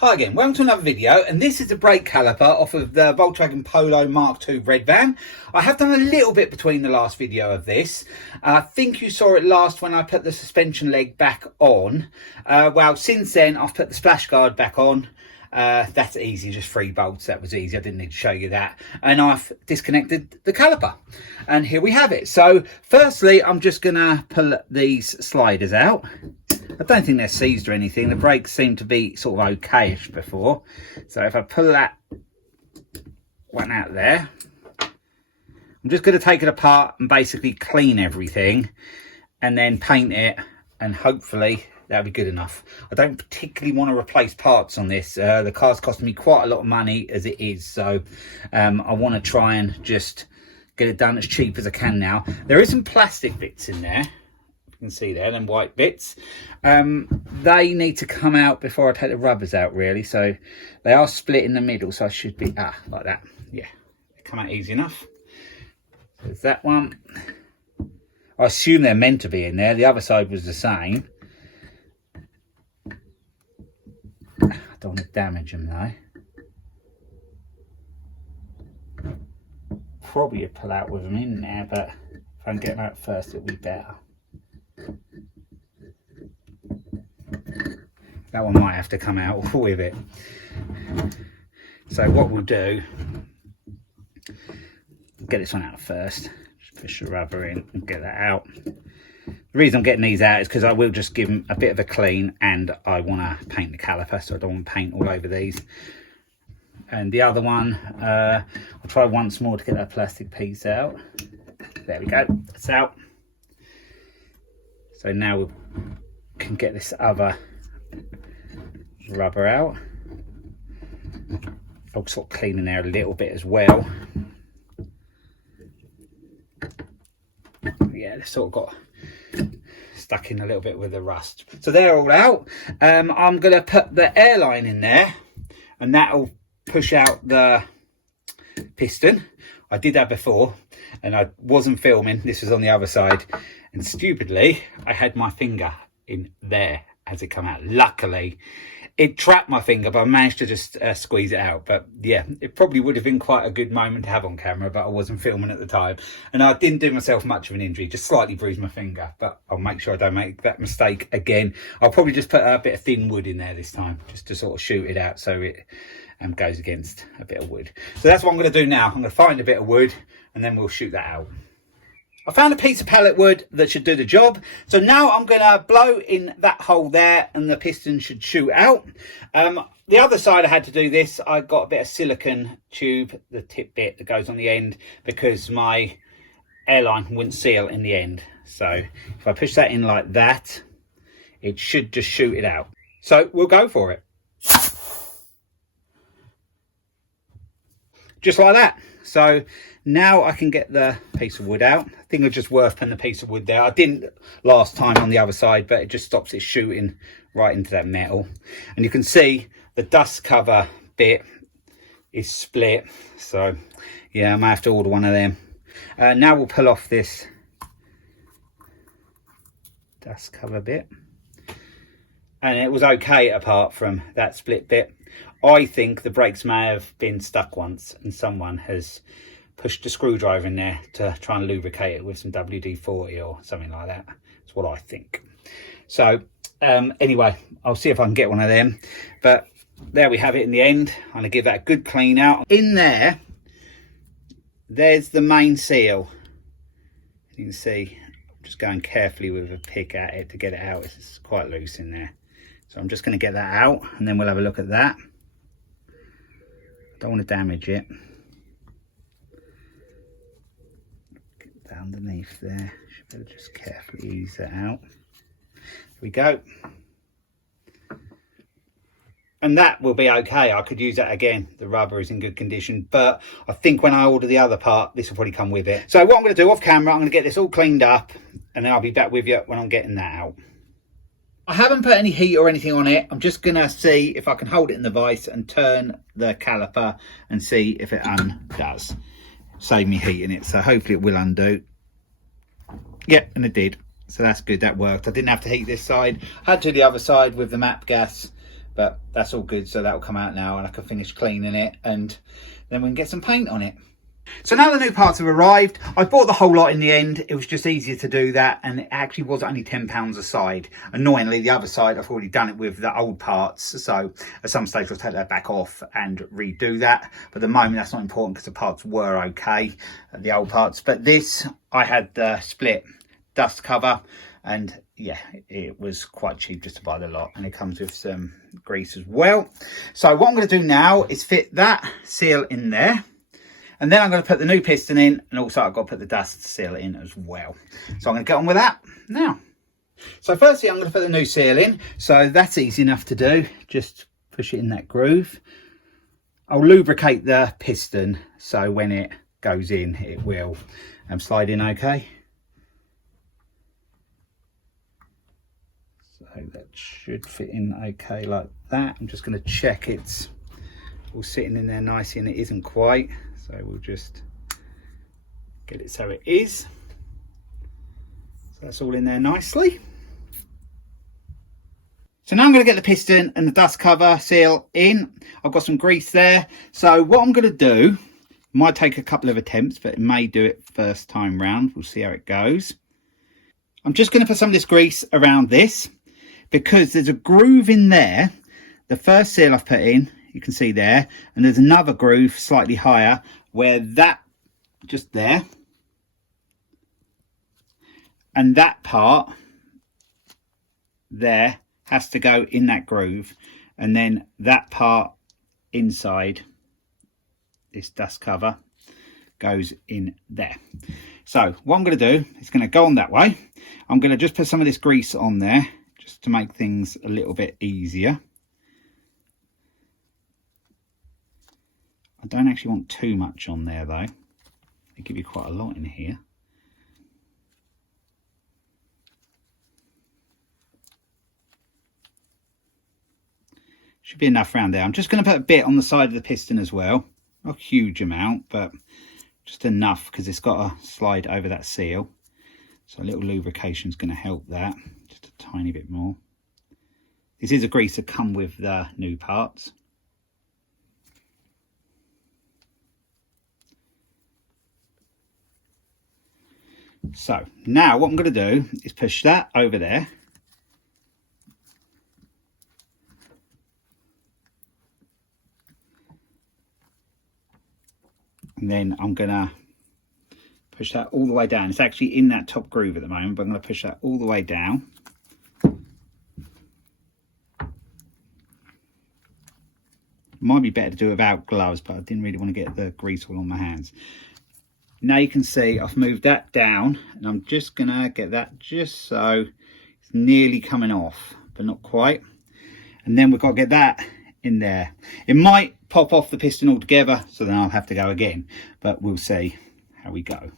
Hi again, welcome to another video, and this is the brake caliper off of the Volkswagen Polo Mk2 Breadvan. I have done a little bit between the last video of this. I think you saw it last when I put the suspension leg back on. Well, since then I've put the splash guard back on. That's easy, just 3 bolts. That was easy, I didn't need to show you that. And I've disconnected the caliper, and here we have it. So firstly, I'm just gonna pull these sliders out. I don't think they're seized or anything. The brakes seem to be sort of okayish before. So if I pull that one out there, I'm just going to take it apart and basically clean everything and then paint it, and hopefully that'll be good enough. I don't particularly want to replace parts on this. The car's costing me quite a lot of money as it is, so I want to try and just get it done as cheap as I can now. There is some plastic bits in there. You can see there, them white bits. They need to come out before I take the rubbers out, really. So they are split in the middle, so I should be like that. Yeah, they come out easy enough. So there's that one. I assume they're meant to be in there. The other side was the same. I don't want to damage them though. Probably a pull out with them in there, but if I can get them out first, it'll be better. That one might have to come out with it. So what we'll do, get this one out first. Just push the rubber in and get that out. The reason I'm getting these out is because I will just give them a bit of a clean, and I want to paint the caliper, so I don't want to paint all over these. And the other one, I'll try once more to get that plastic piece out. There we go, it's out. So now we can get this other rubber out. I'll sort of clean in there a little bit as well. Yeah, they've sort of got stuck in a little bit with the rust. So they're all out. I'm going to put the airline in there, and that'll push out the piston. I did that before, and I wasn't filming. This was on the other side, and stupidly I had my finger in there as it come out. Luckily it trapped my finger, but I managed to just squeeze it out. But yeah, it probably would have been quite a good moment to have on camera, but I wasn't filming at the time, and I didn't do myself much of an injury, just slightly bruised my finger. But I'll make sure I don't make that mistake again. I'll probably just put a bit of thin wood in there this time, just to sort of shoot it out so it goes against a bit of wood. So that's what I'm going to do now. I'm going to find a bit of wood, and then we'll shoot that out. I found a piece of pallet wood that should do the job. So now I'm going to blow in that hole there, and the piston should shoot out. The other side I had to do this, I got a bit of silicone tube, the tip bit that goes on the end, because my airline wouldn't seal in the end. So if I push that in like that, it should just shoot it out. So we'll go for it. Just like that. So now I can get the piece of wood out. I think it's just worth putting the piece of wood there. I didn't last time on the other side, but it just stops it shooting right into that metal. And you can see the dust cover bit is split. So yeah, I might have to order one of them. Now we'll pull off this dust cover bit. And it was okay apart from that split bit. I think the brakes may have been stuck once, and someone has pushed a screwdriver in there to try and lubricate it with some WD-40 or something like that. That's what I think. So anyway, I'll see if I can get one of them. But there we have it in the end. I'm going to give that a good clean out. In there, there's the main seal. You can see, I'm just going carefully with a pick at it to get it out. It's quite loose in there. So I'm just going to get that out, and then we'll have a look at that. Don't want to damage it. Get that underneath there. Should better just carefully ease that out. There we go. And that will be okay. I could use that again. The rubber is in good condition, but I think when I order the other part, this will probably come with it. So what I'm going to do off camera, I'm going to get this all cleaned up, and then I'll be back with you when I'm getting that out. I haven't put any heat or anything on it. I'm just going to see if I can hold it in the vise and turn the caliper and see if it undoes. Save me heating it, so hopefully it will undo. Yeah, and it did. So that's good, that worked. I didn't have to heat this side. I had to do the other side with the map gas, but that's all good. So that'll come out now and I can finish cleaning it and then we can get some paint on it. So now the new parts have arrived. I bought the whole lot in the end. It was just easier to do that, and it actually was only £10 a side. Annoyingly, the other side I've already done it with the old parts, so at some stage I'll take that back off and redo that. But at the moment that's not important because the parts were okay, the old parts. But this, I had the split dust cover, and yeah, it was quite cheap just to buy the lot, and it comes with some grease as well. So what I'm going to do now is fit that seal in there. And then I'm going to put the new piston in, and also I've got to put the dust seal in as well. So I'm going to get on with that now. So firstly, I'm going to put the new seal in. So that's easy enough to do. Just push it in that groove. I'll lubricate the piston so when it goes in, it will slide in okay. So that should fit in okay like that. I'm just going to check it's all sitting in there nicely, and it isn't quite. So we'll just get it so it is. So that's all in there nicely. So now I'm going to get the piston and the dust cover seal in. I've got some grease there. So what I'm going to do, might take a couple of attempts, but it may do it first time round. We'll see how it goes. I'm just going to put some of this grease around this because there's a groove in there. The first seal I've put in, you can see there, and there's another groove slightly higher where that just there, and that part there has to go in that groove, and then that part inside this dust cover goes in there. So what I'm going to do is going to go on that way. I'm going to just put some of this grease on there just to make things a little bit easier. I don't actually want too much on there though. They give you quite a lot in here. Should be enough around there. I'm just going to put a bit on the side of the piston as well. Not a huge amount, but just enough because it's got to slide over that seal. So a little lubrication is going to help that. Just a tiny bit more. This is a grease that come with the new parts. So now what I'm going to do is push that over there. And then I'm going to push that all the way down. It's actually in that top groove at the moment, but I'm going to push that all the way down. Might be better to do it without gloves, but I didn't really want to get the grease all on my hands. Now you can see I've moved that down, and I'm just going to get that just so it's nearly coming off, but not quite. And then we've got to get that in there. It might pop off the piston altogether, so then I'll have to go again, but we'll see how we go.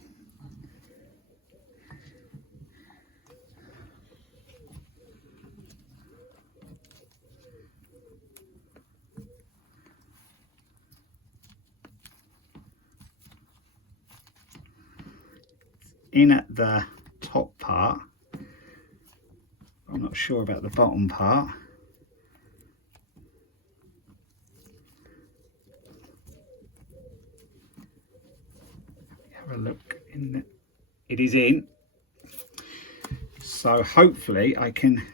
In at the top part. I'm not sure about the bottom part. Have a look in the, it is in. So hopefully I can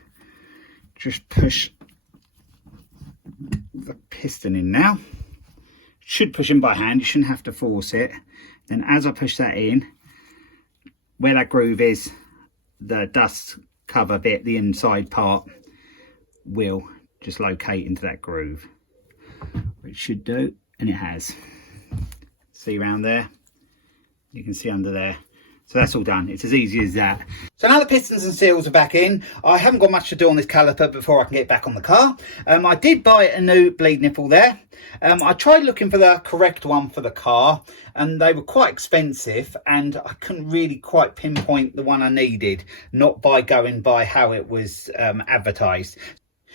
just push the piston in now. Should push in by hand, you shouldn't have to force it. Then as I push that in, where that groove is, the dust cover bit, the inside part, will just locate into that groove, which should do, and it has. See around there, you can see under there. So that's all done. It's as easy as that. So now the pistons and seals are back in. I haven't got much to do on this caliper before I can get back on the car. I did buy a new bleed nipple there. I tried looking for the correct one for the car, and they were quite expensive, and I couldn't really quite pinpoint the one I needed, not by going by how it was advertised.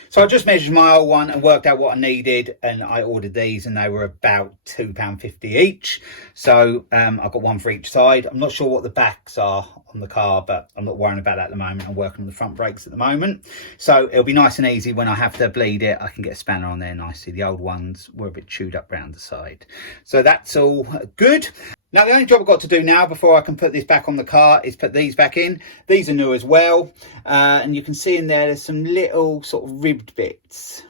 So I just measured my old one and worked out what I needed, and I ordered these and they were about £2.50 each. So I've got one for each side. I'm not sure what the backs are on the car, but I'm not worrying about that at the moment. I'm working on the front brakes at the moment. So it'll be nice and easy when I have to bleed it. I can get a spanner on there nicely. The old ones were a bit chewed up round the side. So that's all good. Now, the only job I've got to do now before I can put this back on the car is put these back in. These are new as well. And you can see in there's some little sort of ribbed bits.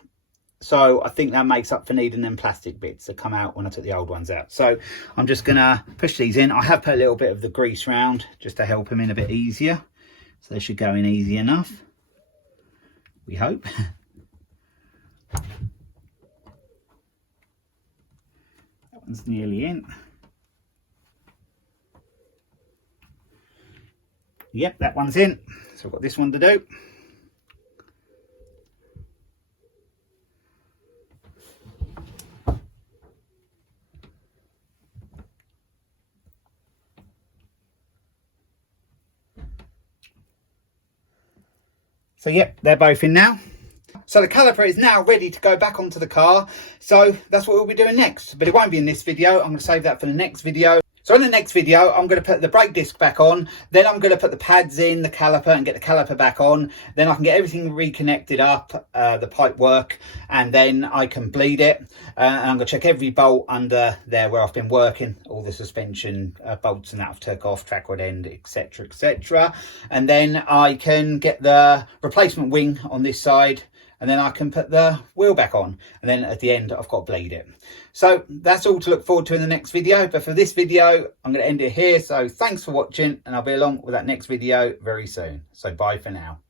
So I think that makes up for needing them plastic bits that come out when I took the old ones out. So I'm just going to push these in. I have put a little bit of the grease round just to help them in a bit easier. So they should go in easy enough. We hope. That one's nearly in. Yep, that one's in. So I've got this one to do. So yep, they're both in now. So the caliper is now ready to go back onto the car. So that's what we'll be doing next. But it won't be in this video. I'm going to save that for the next video. So in the next video, I'm going to put the brake disc back on. Then I'm going to put the pads in, the caliper, and get the caliper back on. Then I can get everything reconnected up, the pipe work, and then I can bleed it. And I'm going to check every bolt under there where I've been working, all the suspension bolts and that I've took off, track rod end, etc, etc. And then I can get the replacement wing on this side, and then I can put the wheel back on. And then at the end, I've got to bleed it. So that's all to look forward to in the next video. But for this video, I'm going to end it here. So thanks for watching, and I'll be along with that next video very soon. So bye for now.